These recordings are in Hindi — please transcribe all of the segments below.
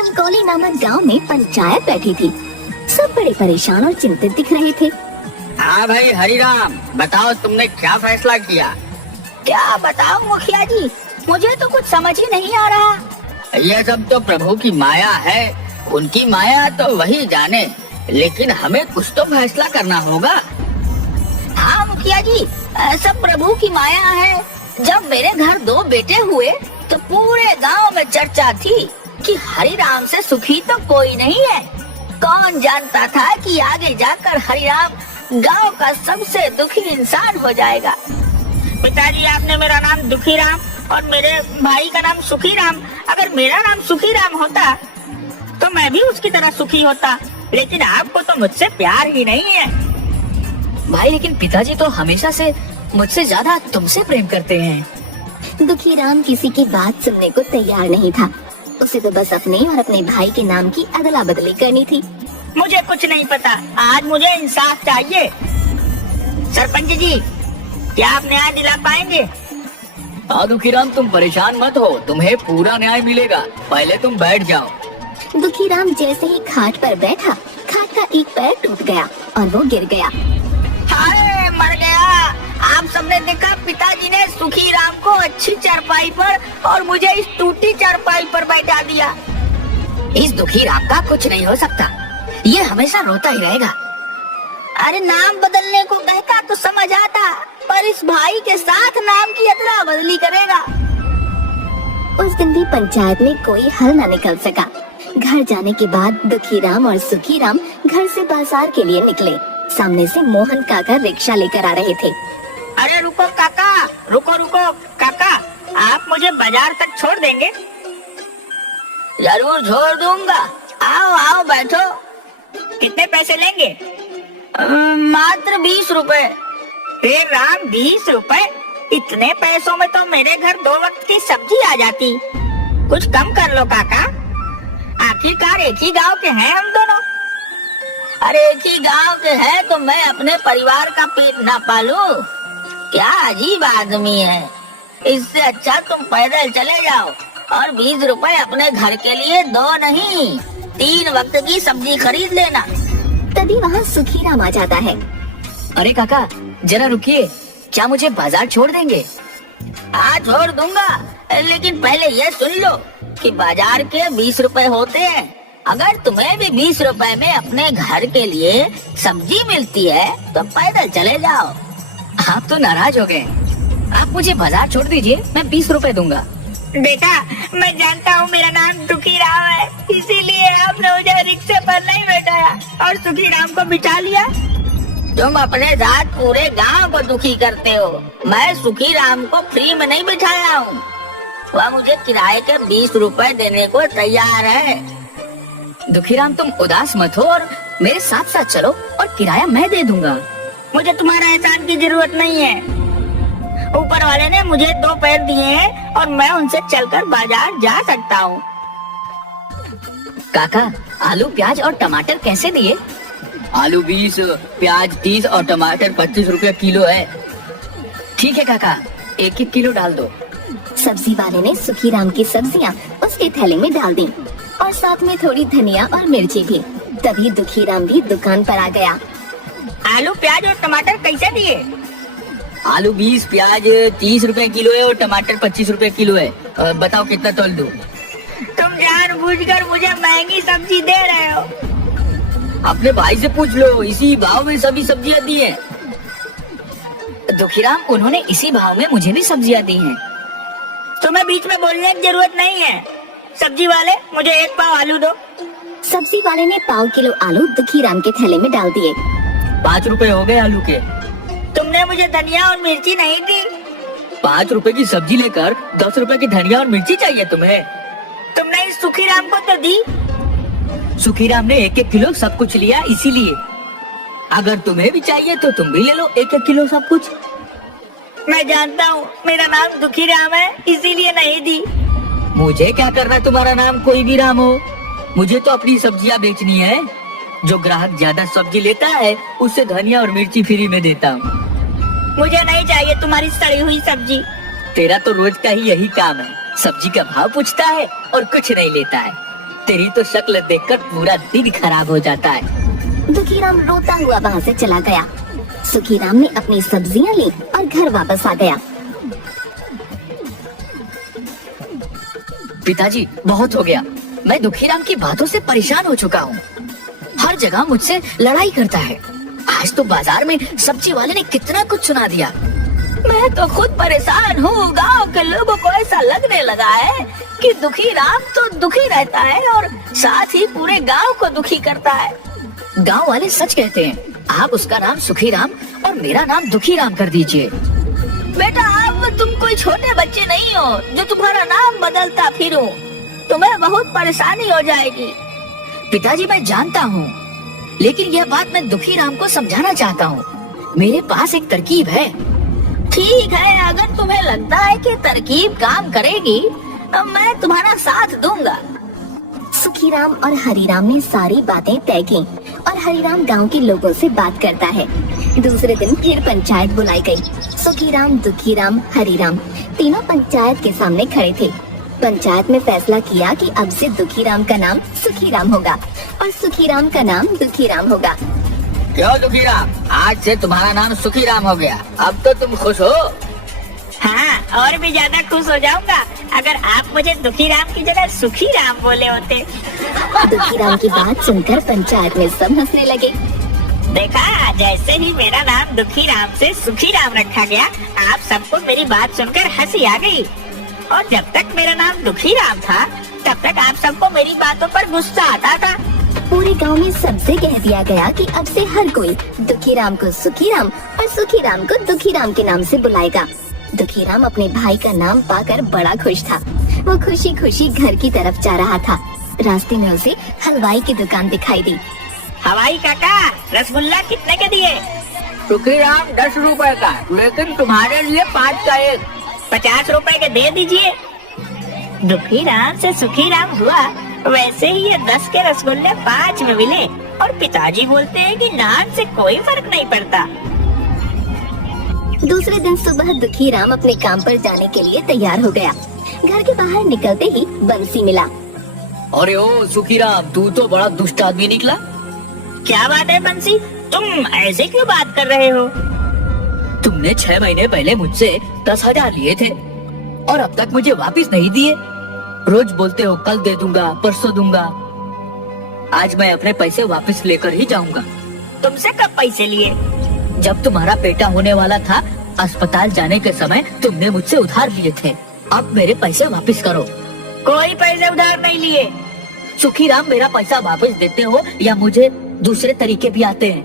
चमकौली नामक गांव में पंचायत बैठी थी। सब बड़े परेशान और चिंतित दिख रहे थे। हाँ भाई हरिराम, बताओ तुमने क्या फैसला किया? क्या बताऊं मुखिया जी, मुझे तो कुछ समझ ही नहीं आ रहा। ये सब तो प्रभु की माया है, उनकी माया तो वही जाने, लेकिन हमें कुछ तो फैसला करना होगा। हाँ मुखिया जी, सब प्रभु की माया है। जब मेरे घर 2 बेटे हुए तो पूरे गांव में चर्चा थी कि हरिराम से सुखी तो कोई नहीं है। कौन जानता था कि आगे जाकर हरिराम गांव का सबसे दुखी इंसान हो जाएगा। पिताजी, आपने मेरा नाम दुखी राम और मेरे भाई का नाम सुखी राम। अगर मेरा नाम सुखी राम होता तो मैं भी उसकी तरह सुखी होता, लेकिन आपको तो मुझसे प्यार ही नहीं है। भाई, लेकिन पिताजी तो हमेशा से मुझसे ज्यादा तुमसे प्रेम करते हैं। दुखी राम किसी की बात सुनने को तैयार नहीं था। उसे तो बस अपने और अपने भाई के नाम की अदला बदली करनी थी। मुझे कुछ नहीं पता, आज मुझे इंसाफ चाहिए। सरपंच जी, क्या आप न्याय दिला पाएंगे? हाँ दुखीराम, तुम परेशान मत हो, तुम्हें पूरा न्याय मिलेगा। पहले तुम बैठ जाओ। दुखी राम जैसे ही खाट पर बैठा, खाट का एक पैर टूट गया और वो गिर गया। हाय, मर गया। आप सबने देखा, पिताजी ने सुखी राम को अच्छी चारपाई पर और मुझे इस टूटी चारपाई पर बैठा दिया। इस दुखी राम का कुछ नहीं हो सकता, ये हमेशा रोता ही रहेगा। अरे नाम बदलने को कहता तो समझ आता, पर इस भाई के साथ नाम की अदला बदली करेगा। उस दिन भी पंचायत में कोई हल न निकल सका। घर जाने के बाद दुखी राम और सुखी राम घर से बाजार के लिए निकले। सामने से मोहन काका रिक्शा लेकर आ रहे थे। अरे रुको काका, रुको रुको काका, आप मुझे बाजार तक छोड़ देंगे? जरूर छोड़ दूंगा, आओ आओ बैठो। कितने पैसे लेंगे? मात्र 20 रुपए। फिर राम, 20 रुपए? इतने पैसों में तो मेरे घर 2 वक्त की सब्जी आ जाती। कुछ कम कर लो काका, आखिरकार एक ही गांव के हैं हम दोनों। अरे एक ही गांव के हैं तो मैं अपने परिवार का पेट ना पालूं? क्या अजीब आदमी है। इससे अच्छा तुम पैदल चले जाओ और 20 रुपए अपने घर के लिए 2 नहीं 3 वक्त की सब्जी खरीद लेना। तभी वहाँ सुखी राम आ जाता है। अरे काका, जरा रुकिए, क्या मुझे बाजार छोड़ देंगे? हाँ छोड़ दूंगा, लेकिन पहले ये सुन लो कि बाजार के 20 रुपए होते हैं। अगर तुम्हें भी 20 रुपए में अपने घर के लिए सब्जी मिलती है तो पैदल चले जाओ। आप तो नाराज हो गए। आप मुझे बाजार छोड़ दीजिए, मैं 20 रुपए दूंगा। बेटा, मैं जानता हूँ मेरा नाम दुखी राम है, इसीलिए आपने मुझे रिक्शे पर नहीं बैठाया और सुखी राम को बिठा लिया। तुम अपने साथ पूरे गांव को दुखी करते हो। मैं सुखी राम को फ्री में नहीं बिठाया हूँ, वह मुझे किराए के 20 रुपए देने को तैयार है। दुखीराम, तुम उदास मत हो और मेरे साथ साथ चलो और किराया मैं दे दूंगा। मुझे तुम्हारा एहसान की जरूरत नहीं है। ऊपर वाले ने मुझे 2 पैर दिए हैं और मैं उनसे चलकर बाजार जा सकता हूँ। काका, आलू, प्याज और टमाटर कैसे दिए? आलू 20, प्याज 30 और टमाटर 25 रुपए किलो है। ठीक है काका, 1-1 किलो डाल दो। सब्जी वाले ने सुखी राम की सब्जियां उसके थैले में डाल दी और साथ में थोड़ी धनिया और मिर्ची भी। तभी दुखी राम भी दुकान पर आ गया। आलू, प्याज और टमाटर कैसे दिए? आलू 20, प्याज 30 रुपए किलो है और टमाटर 25 रुपए किलो है। बताओ कितना तोल दूं? तुम जानबूझकर मुझे महंगी सब्जी दे रहे हो। अपने भाई से पूछ लो, इसी भाव में सभी सब्जियां दी हैं। दुखीराम, उन्होंने इसी भाव में मुझे भी सब्जियां दी हैं। तुम्हें बीच में बोलने की जरूरत नहीं है। सब्जी वाले, मुझे 1 पाव आलू दो। सब्जी वाले ने पाव किलो आलू दुखी राम के थैले में डाल दिए। 5 रुपए हो गए आलू के। तुमने मुझे धनिया और मिर्ची नहीं दी। 5 रुपए की सब्जी लेकर 10 रुपए की धनिया और मिर्ची चाहिए तुम्हें? तुमने इस सुखी राम को तो दी। सुखीराम ने 1-1 किलो सब कुछ लिया, इसीलिए। अगर तुम्हें भी चाहिए तो तुम भी ले लो 1-1 किलो सब कुछ। मैं जानता हूँ मेरा नाम दुखी राम है, इसीलिए नहीं दी। मुझे क्या करना तुम्हारा नाम कोई भी राम हो, मुझे तो अपनी सब्जियां बेचनी है। जो ग्राहक ज्यादा सब्जी लेता है उससे धनिया और मिर्ची फ्री में देता हूँ। मुझे नहीं चाहिए तुम्हारी सड़ी हुई सब्जी। तेरा तो रोज का ही यही काम है, सब्जी का भाव पूछता है और कुछ नहीं लेता है। तेरी तो शक्ल देखकर पूरा दिन खराब हो जाता है। दुखीराम रोता हुआ वहाँ से चला गया। सुखीराम ने अपनी सब्जियाँ ली और घर वापस आ गया। पिताजी, बहुत हो गया। मैं दुखीराम की बातों से परेशान हो चुका हूँ। हर जगह मुझसे लड़ाई करता है। आज तो बाजार में सब्जी वाले ने कितना कुछ सुना दिया। मैं तो खुद परेशान हूँ। गांव के लोगों को ऐसा लगने लगा है कि दुखीराम तो दुखी रहता है और साथ ही पूरे गांव को दुखी करता है। गांव वाले सच कहते हैं। आप उसका नाम सुखीराम और मेरा नाम दुखीराम कर दीजिए। बेटा, अब तुम कोई छोटे बच्चे नहीं हो जो तुम्हारा नाम बदलता फिरूं। तुम्हें बहुत परेशानी हो जाएगी। पिताजी, मैं जानता हूँ, लेकिन यह बात मैं दुखीराम को समझाना चाहता हूँ। मेरे पास एक तरकीब है। ठीक है, अगर तुम्हें लगता है कि तरकीब काम करेगी तो मैं तुम्हारा साथ दूंगा। सुखीराम और हरीराम ने सारी बातें तय की और हरीराम गांव के लोगों से बात करता है। दूसरे दिन फिर पंचायत बुलाई गई। सुखीराम, दुखीराम, हरीराम तीनों पंचायत के सामने खड़े थे। पंचायत में फैसला किया कि अब से दुखीराम का नाम सुखीराम होगा और सुखीराम का नाम दुखीराम होगा। क्यों दुखीराम, आज से तुम्हारा नाम सुखीराम हो गया। अब तो तुम खुश हो? हाँ, और भी ज्यादा खुश हो जाऊंगा अगर आप मुझे दुखीराम की जगह सुखीराम बोले होते। दुखीराम की बात सुनकर पंचायत में सब हंसने लगे। देखा, जैसे ही मेरा नाम दुखीराम से सुखीराम रखा गया, आप सबको मेरी बात सुनकर हंसी आ गई। और जब तक मेरा नाम दुखीराम था, तब तक आप सबको मेरी बातों पर गुस्सा आता था। पूरे गांव में सबसे कह दिया गया कि अब से हर कोई दुखीराम को सुखीराम और सुखीराम को दुखीराम के नाम से बुलाएगा। दुखीराम अपने भाई का नाम पाकर बड़ा खुश था। वो खुशी खुशी घर की तरफ जा रहा था। रास्ते में उसे हलवाई की दुकान दिखाई दी। हवाई काका, रसगुल्ला कितने के दिए? सुखीराम 10 रुपए का, लेकिन तुम्हारे लिए 5 का एक। 50 रुपए के दे दीजिए। दुखीराम से सुखीराम हुआ, वैसे ही ये 10 के रसगुल्ले 5 में मिले। और पिताजी बोलते हैं कि नाम से कोई फर्क नहीं पड़ता। दूसरे दिन सुबह दुखीराम अपने काम पर जाने के लिए तैयार हो गया। घर के बाहर निकलते ही बंसी मिला। अरे ओ सुखीराम, तू तो बड़ा दुष्ट आदमी निकला। क्या बात है बंसी, तुम ऐसे क्यों बात कर रहे हो? तुमने 6 महीने पहले मुझसे 10,000 लिए थे और अब तक मुझे वापस नहीं दिए। रोज बोलते हो कल दे दूंगा, परसों दूंगा। आज मैं अपने पैसे वापस लेकर ही जाऊंगा। तुमसे कब पैसे लिए? जब तुम्हारा बेटा होने वाला था, अस्पताल जाने के समय तुमने मुझसे उधार लिए थे। अब मेरे पैसे वापस करो। कोई पैसे उधार नहीं लिए। सुखीराम, मेरा पैसा वापस देते हो या मुझे दूसरे तरीके भी आते हैं?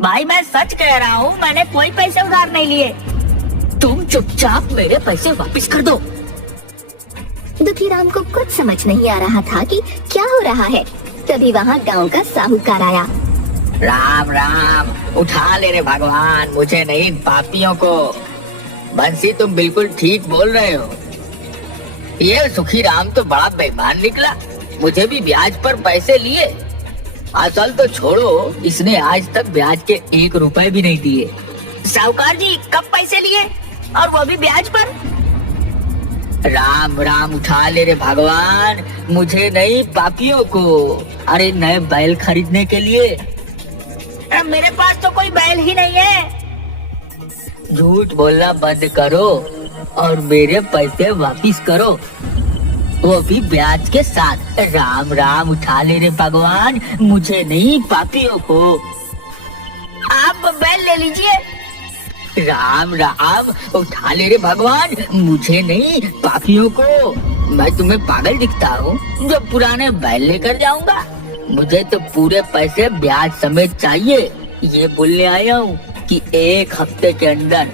भाई, मैं सच कह रहा हूँ, मैंने कोई पैसे उधार नहीं लिए। तुम चुपचाप मेरे पैसे वापस कर दो। दुखीराम को कुछ समझ नहीं आ रहा था कि क्या हो रहा है। तभी वहाँ गांव का साहूकार आया। राम राम, उठा ले रे भगवान, मुझे नहीं पापियों को। बंसी, तुम बिल्कुल ठीक बोल रहे हो। ये सुखीराम तो बड़ा बेईमान निकला। मुझे भी ब्याज पर पैसे लिए। असल तो छोड़ो, इसने आज तक ब्याज के 1 रुपए भी नहीं दिए। साहूकार जी, कब पैसे लिए और वो भी ब्याज पर? राम राम, उठा ले रे भगवान, मुझे नहीं पापियों को। अरे नए बैल खरीदने के लिए। मेरे पास तो कोई बैल ही नहीं है। झूठ बोलना बंद करो और मेरे पैसे वापिस करो, वो भी ब्याज के साथ। राम राम, उठा ले रे भगवान, मुझे नहीं पापियों को। आप बैल ले लीजिए। राम राम, उठा ले रे भगवान, मुझे नहीं पापियों को। मैं तुम्हें पागल दिखता हूँ जो पुराने बैल लेकर जाऊंगा? मुझे तो पूरे पैसे ब्याज समेत चाहिए। ये बोलने आया हूँ कि 1 हफ्ते के अंदर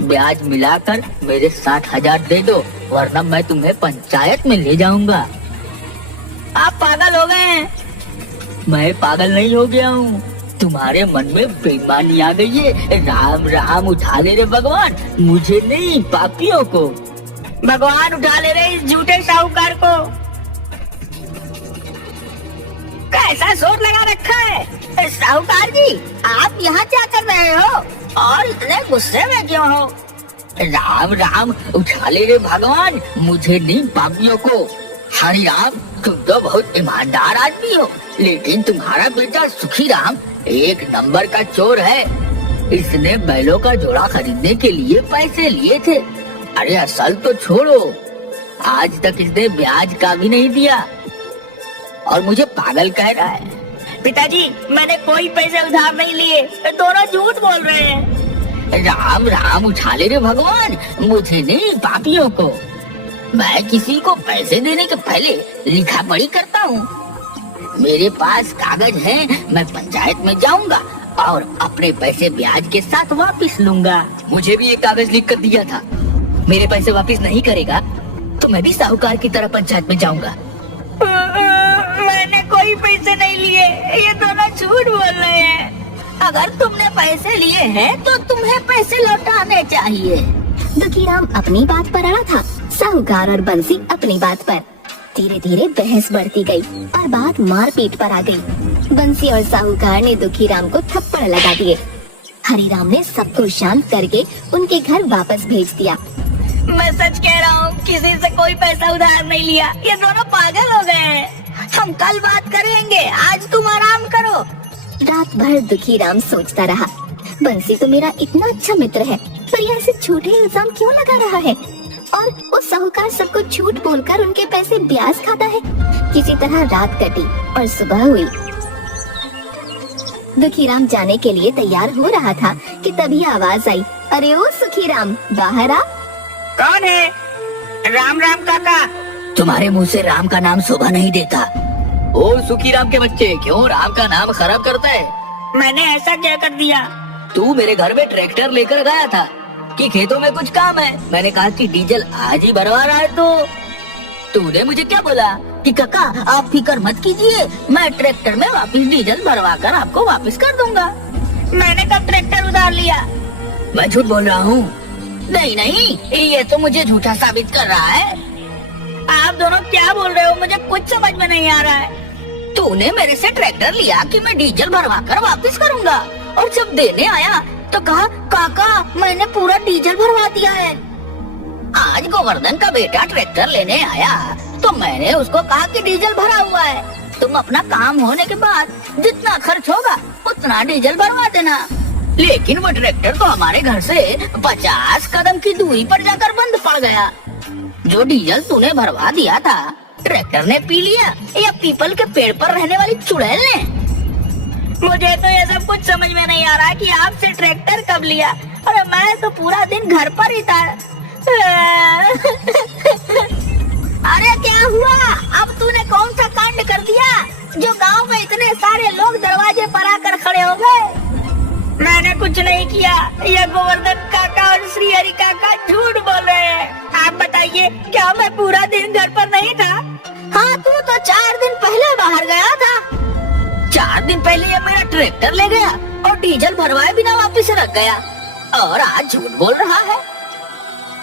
ब्याज मिलाकर मेरे 60,000 दे दो, वरना मैं तुम्हें पंचायत में ले जाऊंगा। आप पागल हो गए हैं। मैं पागल नहीं हो गया हूँ, तुम्हारे मन में बेईमानी आ गई है। राम राम, उठा ले रे भगवान, मुझे नहीं पापियों को। भगवान उठा ले रहे इस झूठे साहूकार को। कैसा जोर लगा रखा है? साहूकार जी, आप यहाँ क्या कर रहे हो और इतने गुस्से में क्यों हो? राम राम, उठा ले रे भगवान, मुझे नहीं पापियों को। हरिराम, तुम तो बहुत ईमानदार आदमी हो, लेकिन तुम्हारा बेटा सुखीराम एक नंबर का चोर है। इसने बैलों का जोड़ा खरीदने के लिए पैसे लिए थे। अरे असल तो छोड़ो, आज तक इसने ब्याज का भी नहीं दिया और मुझे पागल कह रहा है। पिताजी, मैंने कोई पैसे उधार नहीं लिए, दोनों झूठ बोल रहे हैं। राम राम, उठा ले रे भगवान, मुझे नहीं पापियों को। मैं किसी को पैसे देने के पहले लिखा पढ़ी करता हूँ। मेरे पास कागज है, मैं पंचायत में जाऊंगा और अपने पैसे ब्याज के साथ वापस लूंगा। मुझे भी एक कागज लिख कर दिया था, मेरे पैसे वापस नहीं करेगा तो मैं भी साहूकार की तरह पंचायत में जाऊंगा। मैंने कोई पैसे नहीं लिए, ये दोनों झूठ बोल रहे हैं। अगर तुमने पैसे लिए हैं तो तुम्हें पैसे लौटाने चाहिए। दुखीराम अपनी बात पर अड़ा था, साहूकार और बंसी अपनी बात पर। धीरे धीरे बहस बढ़ती गई और बात मारपीट पर आ गई। बंसी और साहूकार ने दुखीराम को थप्पड़ लगा दिए। हरिराम ने सबको शांत करके उनके घर वापस भेज दिया। मैं सच कह रहा हूँ, किसी से कोई पैसा उधार नहीं लिया, ये दोनों पागल हो गए हैं। हम कल बात करेंगे, आज तुम आराम करो। रात भर दुखीराम सोचता रहा, बंसी तो मेरा इतना अच्छा मित्र है, पर यह ऐसे झूठे इल्जाम क्यों लगा रहा है? और वो साहूकार सबको झूठ बोलकर उनके पैसे ब्याज खाता है। किसी तरह रात कटी और सुबह हुई। दुखीराम जाने के लिए तैयार हो रहा था कि तभी आवाज आई, अरे ओ सुखीराम, बाहर आ। कौन है? राम राम काका। तुम्हारे मुंह से राम का नाम शोभा नहीं देता। ओ सुखीराम के बच्चे, क्यों राम का नाम खराब करता है? मैंने ऐसा क्या कर दिया? तू मेरे घर में ट्रैक्टर लेकर गया था कि खेतों में कुछ काम है। मैंने कहा कि डीजल आज ही भरवा रहा है, तो तूने मुझे क्या बोला कि काका आप फिक्र मत कीजिए, मैं ट्रैक्टर में वापस डीजल भरवा कर आपको वापस कर दूंगा। मैंने कब ट्रैक्टर उधार लिया? मैं झूठ बोल रहा हूँ। नहीं नहीं, ये तो मुझे झूठा साबित कर रहा है। आप दोनों क्या बोल रहे हो? मुझे कुछ समझ में नहीं आ रहा है। तूने मेरे से ट्रैक्टर लिया कि मैं डीजल भरवा कर वापस करूंगा, और जब देने आया तो कहा काका मैंने पूरा डीजल भरवा दिया है। आज गोवर्धन का बेटा ट्रैक्टर लेने आया तो मैंने उसको कहा कि डीजल भरा हुआ है, तुम अपना काम होने के बाद जितना खर्च होगा उतना डीजल भरवा देना। लेकिन वो ट्रैक्टर तो हमारे घर से 50 कदम की दूरी पर जाकर बंद पड़ गया। जो डीजल तूने भरवा दिया था ट्रैक्टर ने पी लिया या पीपल के पेड़ पर रहने वाली चुड़ैल ने? मुझे तो ये सब कुछ समझ में नहीं आ रहा कि आपसे ट्रैक्टर कब लिया, और मैं तो पूरा दिन घर पर ही था। अरे क्या हुआ? अब तूने कौन सा कांड कर दिया जो गांव में इतने सारे लोग दरवाजे पर आकर खड़े हो गए? मैंने कुछ नहीं किया, ये गोवर्धन काका और श्री हरि काका झूठ बोल रहे हैं। आप बताइए, क्या मैं पूरा दिन घर पर नहीं था? हाँ, तू तो 4 दिन पहले बाहर गया था। 4 दिन पहले ये मेरा ट्रैक्टर ले गया और डीजल भरवाए बिना वापस रख गया, और आज झूठ बोल रहा है।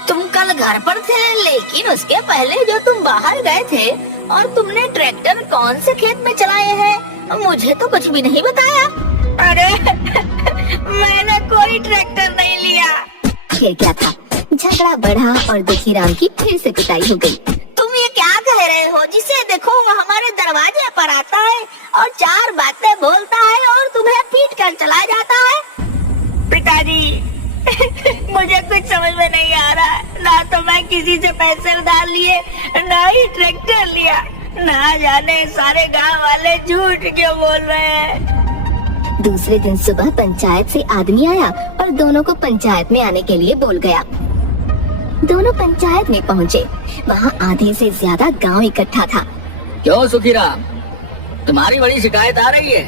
तुम कल घर पर थे, लेकिन उसके पहले जो तुम बाहर गए थे और तुमने ट्रैक्टर कौन से खेत में चलाए हैं मुझे तो कुछ भी नहीं बताया। अरे मैंने कोई ट्रैक्टर नहीं लिया। फिर क्या था? झगड़ा बढ़ा और दुखीराम की फिर से पिटाई हो गई। तुम ये क्या कह रहे हो? जिसे देखो वो हमारे दरवाजे पर आता है और 4 बातें बोलता है और तुम्हें पीट कर चला जाता है। पिताजी, मुझे कुछ समझ में नहीं आ रहा है। ना तो मैं किसी से पैसे उधार लिए, ना ही ट्रैक्टर लिया। ना जाने सारे गांव वाले झूठ क्यों बोल रहे हैं। दूसरे दिन सुबह पंचायत से आदमी आया और दोनों को पंचायत में आने के लिए बोल गया। दोनों पंचायत में पहुँचे। वहाँ आधे से ज्यादा गांव इकट्ठा था। क्यों सुखीराम, तुम्हारी बड़ी शिकायत आ रही है?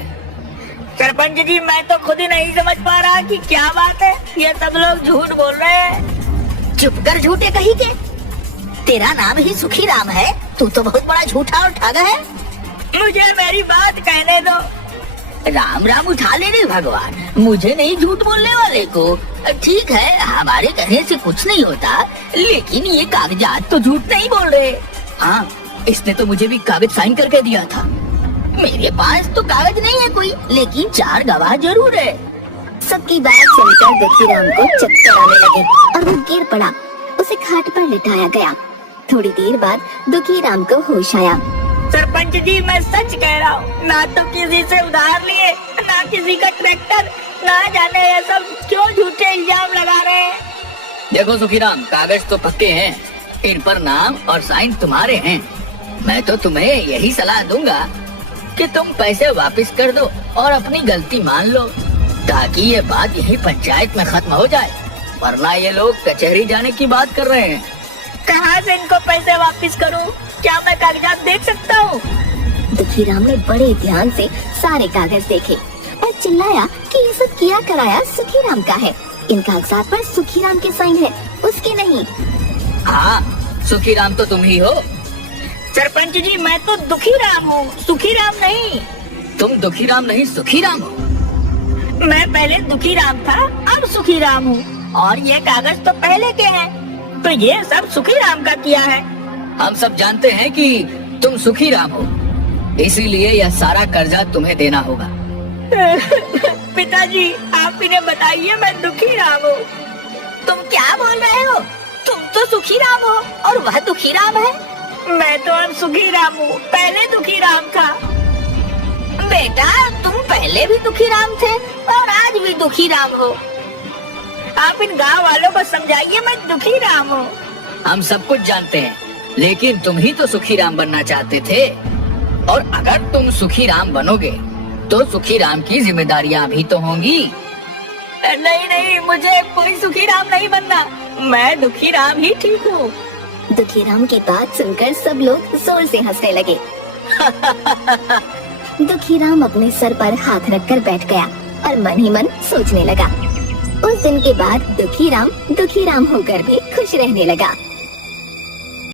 सरपंच जी, मैं तो खुद ही नहीं समझ पा रहा कि क्या बात है। ये सब लोग झूठ बोल रहे हैं। चुप कर झूठे कहीं के। तेरा नाम ही सुखीराम है, तू तो बहुत बड़ा झूठा और ठग है। मुझे मेरी बात कहने दो। राम राम, उठा ले रे भगवान, मुझे नहीं झूठ बोलने वाले को। ठीक है, हमारे कहने से कुछ नहीं होता, लेकिन ये कागजात तो झूठ नहीं बोल रहे। हाँ, इसने तो मुझे भी कागज साइन करके दिया था। मेरे पास तो कागज नहीं है कोई, लेकिन 4 गवाह जरूर है। सबकी बात सुनकर दुखीराम को चक्कर आने लगे और वो गिर पड़ा। उसे खाट पर लिटाया गया। थोड़ी देर बाद दुखी राम को होश आया। सरपंच जी, मैं सच कह रहा हूँ, ना तो किसी से उधार लिए, ना किसी का ट्रैक्टर, ना जाने ये सब क्यों झूठे इल्जाम लगा रहे हैं। देखो सुखीराम, कागज तो पक्के हैं, इन पर नाम और साइन तुम्हारे हैं। मैं तो तुम्हें यही सलाह दूंगा कि तुम पैसे वापस कर दो और अपनी गलती मान लो, ताकि ये बात यही पंचायत में खत्म हो जाए, वरना ये लोग कचहरी जाने की बात कर रहे हैं। कहाँ से इनको पैसे वापस करूँ? क्या मैं कागजात देख सकता हूँ? दुखी राम ने बड़े ध्यान से सारे कागज देखे और चिल्लाया कि ये सब किया कराया सुखी राम का है। इन कागजात पर सुखी राम के साइन है, उसके नहीं। हाँ, सुखीराम तो तुम ही हो। सरपंच जी, मैं तो दुखी राम हूँ, सुखी राम नहीं। तुम दुखीराम नहीं, सुखीराम हो। मैं पहले दुखी राम था, अब सुखी राम हूँ, और ये कागज तो पहले के हैं, तो ये सब सुखी राम का किया है। हम सब जानते हैं कि तुम सुखीराम हो, इसीलिए यह सारा कर्जा तुम्हें देना होगा। पिताजी, आप इन्हें बताइए मैं दुखी राम हूँ। तुम क्या बोल रहे हो? तुम तो सुखी राम हो और वह दुखी राम है। मैं तो अब सुखी राम हूँ, पहले दुखी राम था। बेटा, तुम पहले भी दुखी राम थे और आज भी दुखी राम हो। आप इन गांव वालों को समझाइए मैं दुखी राम हूँ। हम सब कुछ जानते हैं, लेकिन तुम ही तो सुखीराम बनना चाहते थे, और अगर तुम सुखीराम बनोगे तो सुखीराम की जिम्मेदारियां भी तो होंगी। नहीं नहीं, मुझे कोई सुखी राम नहीं बनना, मैं दुखी राम ही ठीक हूँ। दुखी राम की बात सुनकर सब लोग जोर से हंसने लगे। दुखी राम अपने सर पर हाथ रखकर बैठ गया और मन ही मन सोचने लगा। उस दिन के बाद दुखी राम होकर भी खुश रहने लगा।